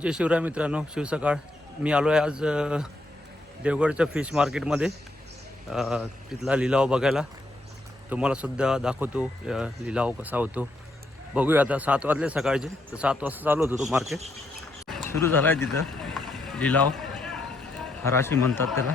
जय शिवराय मित्रांनो शिवसकाळ मी आलो आहे आज देवगडच्या फिश मार्केटमध्ये. तिथला लिलाव बघायला. तुम्हाला सुद्धा दाखवतो लिलाव कसा होतो. बघूया आता सात वाजले सकाळचे तर सात वाजता चालू होतो तो मार्केट. सुरू झाला आहे तिथं लिलाव. हराशी म्हणतात त्याला.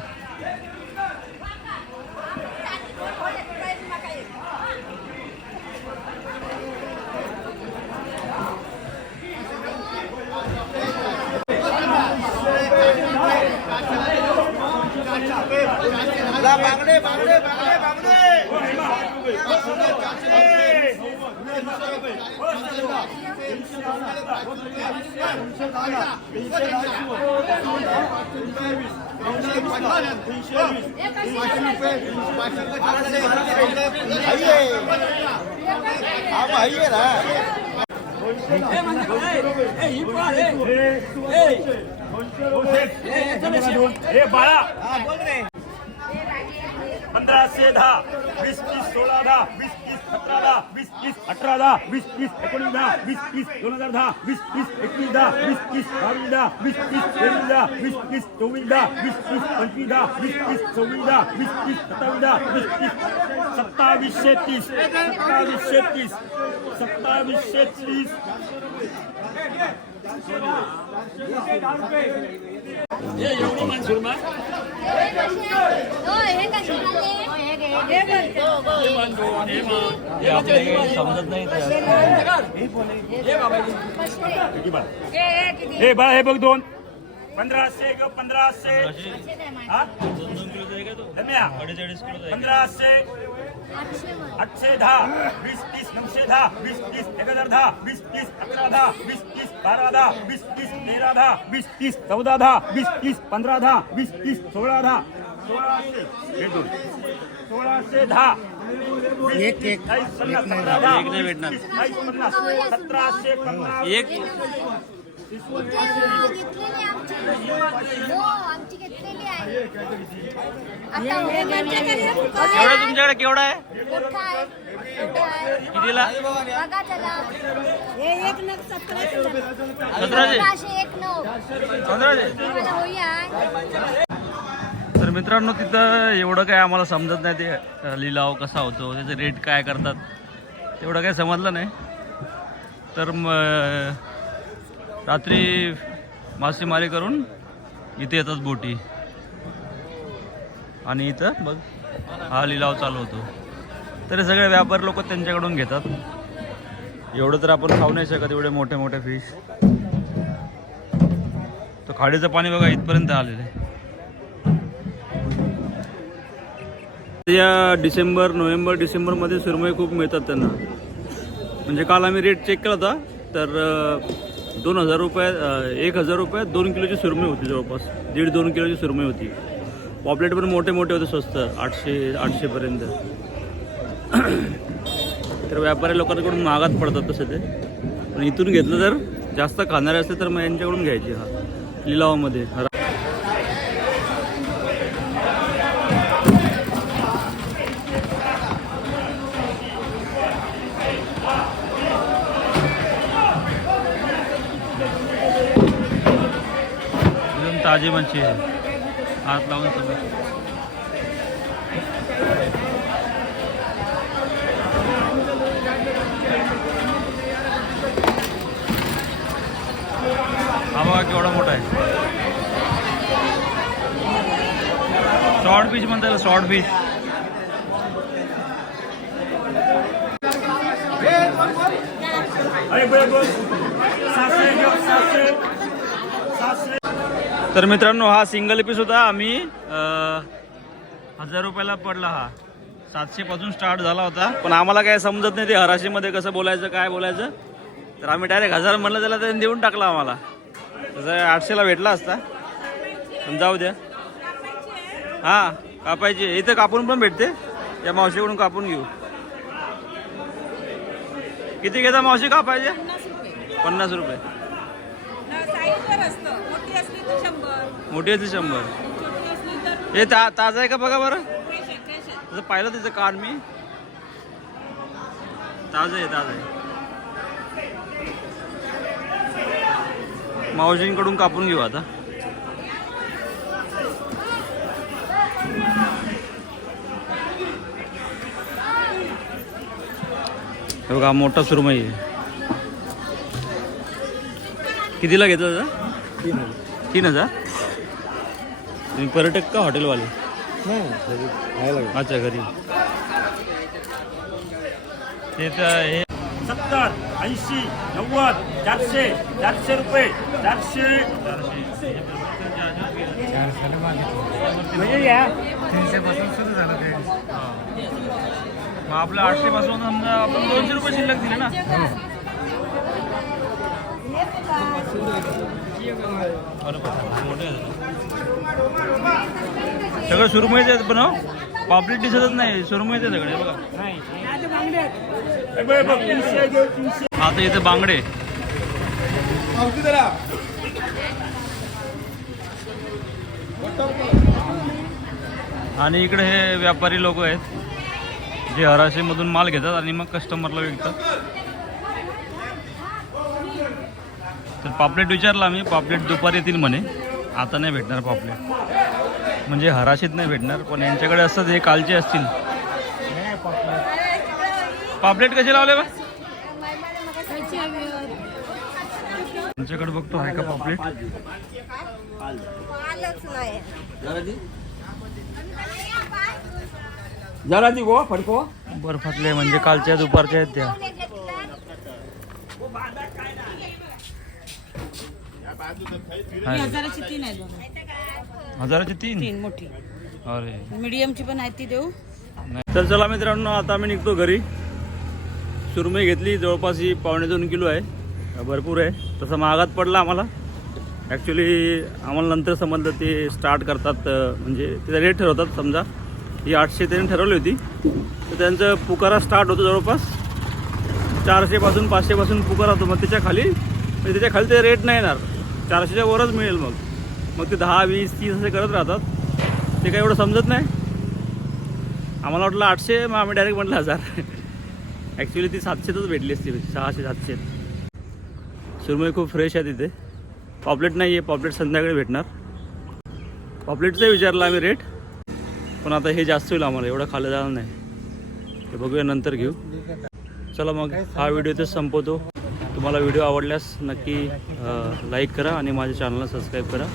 हे बाळा पंधराशे दहा वीस तीस सोळा दहा वीस तीस सतरा दहा वीस तीस अठरा दहा वीस तीस एकोणीस दहा वीस तीस दोन हजार दहा वीस तीस एकवीस दहा वीस तीस बावीस दहा वीस तीस तेवीस दहा वीस तीस चोवीस दहा वीस तीस पंचवीस दहा वीस तीस सव्वीस दहा वीस तीस सत्तावीस दहा वीस तीस सत्तावीसशे तीस सत्तावीसशे तीस सत्तावीसशे तीस समजत नाही हे बाळा हे बघ दोन. पंधराशे ग पंधराशे. पंधराशे. आठशे दहा वीस तीस नऊशे दहा वीस तीस एक हजार दहा वीस तीस अकरा दहा वीस तीस बारा दहा वीस तीस तेरा दहा वीस तीस चौदा दहा वीस तीस पंधरा दहा वीस तीस सोळा दहा. सोळाशे. दोन. सोळाशे दहा. एक एक. नाही भेटणार. एक. आमची घेतलेली आहे आता केवढा तुमच्याकडे? केवढा आहे. कितीला? सतराशे. सतराशे? मित्रांनो तिथं एवढं काय आम्हाला समजत नाही ते लिलाव कसा होतो त्याचे रेट काय करतात तेवढं काय समजलं नाही. तर म रात्री मासेमारी करून इथे येतात बोटी. आणि इथं मग हा लिलाव चालू होतो. तर हे सगळे व्यापारी लोक त्यांच्याकडून घेतात. एवढं तर आपण खाऊ नाही शकत एवढे मोठे मोठे फिश तर खाडीचं पाणी बघा इथपर्यंत आलेलं आहे. या डिसेंबर नोव्हेंबर डिसेंबरमध्ये सुरमई खूप मिळतात त्यांना. म्हणजे काल आम्ही रेट चेक केला होता तर दोन हजार रुपये एक हजार रुपयात दोन किलोची सुरमई होती जवळपास. दीड दोन किलोची सुरमई होती. पॉपलेट पण मोठे मोठे होते स्वस्त आठशे आठशेपर्यंत तर व्यापारी लोकांकडून महागात पडतात तसे ते. पण इथून घेतलं तर जास्त खाणारे असते तर मग यांच्याकडून घ्यायचे हा. लिलावामध्ये. ताजी मच्छी आहे. हात लावून समज हा केवढा मोठा आहे. शॉर्ट फिश म्हणता येईल शॉर्ट फिश सासरे. सासरे. तर मित्रांनो हा सिंगल पीस होता. आम्ही हजार रुपयाला पडला हा. सातशे पासून स्टार्ट झाला होता. पण आम्हाला काय समजत नाही ते हराशीमध्ये कसं बोलायचं काय बोलायचं. तर आम्ही डायरेक्ट हजार म्हणलं त्याला त्याने देऊन टाकला आम्हाला. तसं आठशेला भेटला असता. पण जाऊ द्या. हां कापायचे. इथं कापून पण भेटते. या मावशीकडून कापून घेऊ. किती घेता मावशी? कापायचे? पन्नास रुपये. मोठी असली शंभर. हे ता ताजं आहे का बघा बरं? तसं पाहिलं तिचं कान मी? ताजं आहे ताजं आहे. मावशींकडून कापून घेऊ आता. हे बघा मोठा सुरमई आहे. कितीला घेतलं तीन हजार. तुम्ही पर्यटक का हॉटेलवाले? अच्छा घरी. ते तर हे सत्तर ऐंशी नव्वद चारशे चारशे रुपये चारशे. मग आपलं आठशे पासून समजा आपण दोनशे रुपये शिल्लक दिले ना? सगळं सुरमईच आहेत पण हो. पॉपलेट दिसतच नाही सुरमईच आहे सगळे बघा. आता इथे बांगडे. आणि इकडे हे व्यापारी लोक आहेत. जे हराशीमधून माल घेतात आणि मग कस्टमरला विकतात. तर पापलेट विचारला आम्ही पापलेट दुपारी येतील म्हणे. आता नाही भेटणार पापलेट. म्हणजे हराशीत नाही भेटणार पण यांच्याकडे असतात हे कालचे असतील. पापलेट कसे लावले बा? बघतो आहे का पापलेट? जरा ती गो फडको. बर्फातले म्हणजे कालच्या दुपारच्या आहेत त्या. हजाराची तीन हजाराची तीन? तीन मोठी. अरे. मीडियमची पण आहेत ती देऊ. नाही. तर चला मित्रांनो आता आम्ही निघतो घरी. सुरमई घेतली जवळपास ही पावणे दोन किलो आहे. भरपूर आहे. तसं महागात पडला आम्हाला. ॲक्च्युली आम्हाला नंतर समजलं ते स्टार्ट करतात म्हणजे त्याचा रेट ठरवतात समजा. ही आठशे त्यांनी ठरवली होती. तर त्यांचं पुकारा स्टार्ट होतो जवळपास. चारशेपासून पाचशेपासून पुकारा होतो. मग त्याच्याखाली म्हणजे त्याच्याखाली ते रेट नाही येणार. चारशेच्या वरच मिळेल मग. मग ते दहा वीस तीस असे करत राहतात. ते काही एवढं समजत नाही. आम्हाला वाटलं आठशे मग आम्ही डायरेक्ट म्हटलं हजार. ॲक्च्युली ती सातशेतच भेटली असती सहाशे सातशे. सुरमई खूप फ्रेश आहे तिथे. पॉपलेट नाही आहे पॉपलेट संध्याकाळी भेटणार. पॉपलेटचाही विचारलं आम्ही रेट पण आता हे जास्त होईल आम्हाला एवढं खाल्लं जाणार नाही. ते बघूया नंतर घेऊ. चला मग हा व्हिडिओ तेच संपवतो. तुम्हाला व्हिडिओ आवडल्यास नक्की लाईक करा आणि माझ्या चॅनलला सबस्क्राईब करा.